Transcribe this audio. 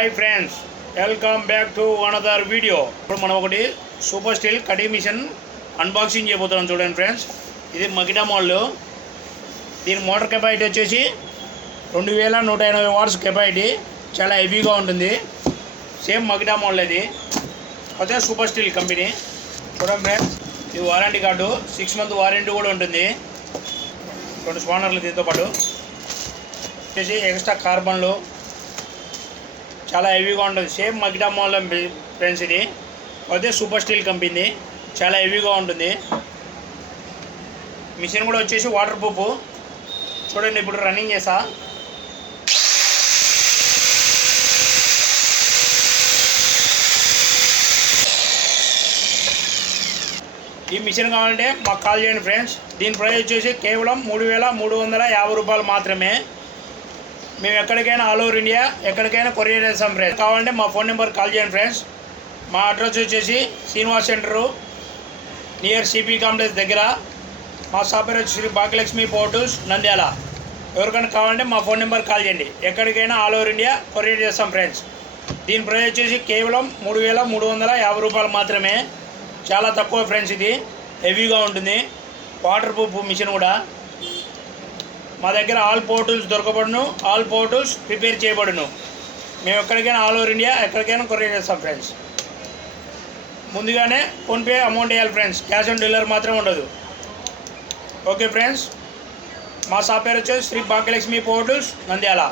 Hi friends, welcome back to another video. ఇప్పుడు మనం ఒకటి super steel cutting machine unboxing చేయబోతున్నాం. చూడండి ఫ్రెండ్స్, ఇది మగిటా మోడల్. దీని మోటార్ కెపాసిటీ వచ్చేసి 2180 వాట్స్ కెపాసిటీ. చాలా హెవీగా ఉంటుంది. సేమ్ మగిటా మోడల్ ఇది. అయితే సూపర్ స్టీల్ కంపెనీ. చూడండి ఫ్రెండ్స్, ఇది వారంటీ కార్డు, 6 month వారంటీ కూడా ఉంటుంది. 2 స్పానర్లు దీంతో పాటు వచ్చేసి ఎక్స్ట్రా కార్బన్లు. చాలా హెవీగా ఉంటుంది. సేమ్ మగిటా మోడల్ ఫ్రెండ్స్ ఇది. అదే సూపర్ స్టీల్ కంపెనీ. చాలా హెవీగా ఉంటుంది. మిషన్ కూడా వచ్చేసి వాటర్ ప్రూఫ్. చూడండి, ఇప్పుడు రన్నింగ్ చేసా. ఈ మిషన్ కావాలంటే మాకు కాల్ చేయండి ఫ్రెండ్స్. దీని ప్రైస్ వచ్చేసి కేవలం 3350 రూపాయలు మాత్రమే. మేము ఎక్కడికైనా ఆల్ ఓవర్ ఇండియా ఎక్కడికైనా కొరియర్ చేస్తాం ఫ్రెండ్స్. కావాలంటే మా ఫోన్ నెంబర్ కాల్ చేయండి ఫ్రెండ్స్. మా అడ్రస్ వచ్చేసి Srinivas centre near CP complex దగ్గర. మా షాప్ పేరు వచ్చి శ్రీ భాగ్యలక్ష్మి పోర్టల్స్ నంద్యాల. ఎవరికైనా కావాలంటే మా ఫోన్ నెంబర్ కాల్ చేయండి. ఎక్కడికైనా ఆల్ ఓవర్ ఇండియా కొరియర్ చేస్తాం ఫ్రెండ్స్. దీని ప్రైస్ వచ్చేసి కేవలం 3350 రూపాయలు మాత్రమే. చాలా తక్కువ ఫ్రెండ్స్. ఇది హెవీగా ఉంటుంది. వాటర్ ప్రూఫ్ మిషన్ కూడా. మా దగ్గర ఆల్ పోర్టల్స్ దొరకబడును. ఆల్ పోర్టల్స్ ప్రిపేర్ చేయబడును. మేము ఎక్కడికైనా ఆల్ ఓవర్ ఇండియా ఎక్కడికైనా కొరియర్ చేస్తాం ఫ్రెండ్స్. ముందుగానే ఫోన్పే అమౌంట్ వేయాలి ఫ్రెండ్స్. క్యాష్ ఆన్ డెలివరీ మాత్రం ఉండదు. ఓకే ఫ్రెండ్స్, మా షాప్ పేరు వచ్చేసి శ్రీ భాగ్యలక్ష్మి పోర్టల్స్ నంద్యాల.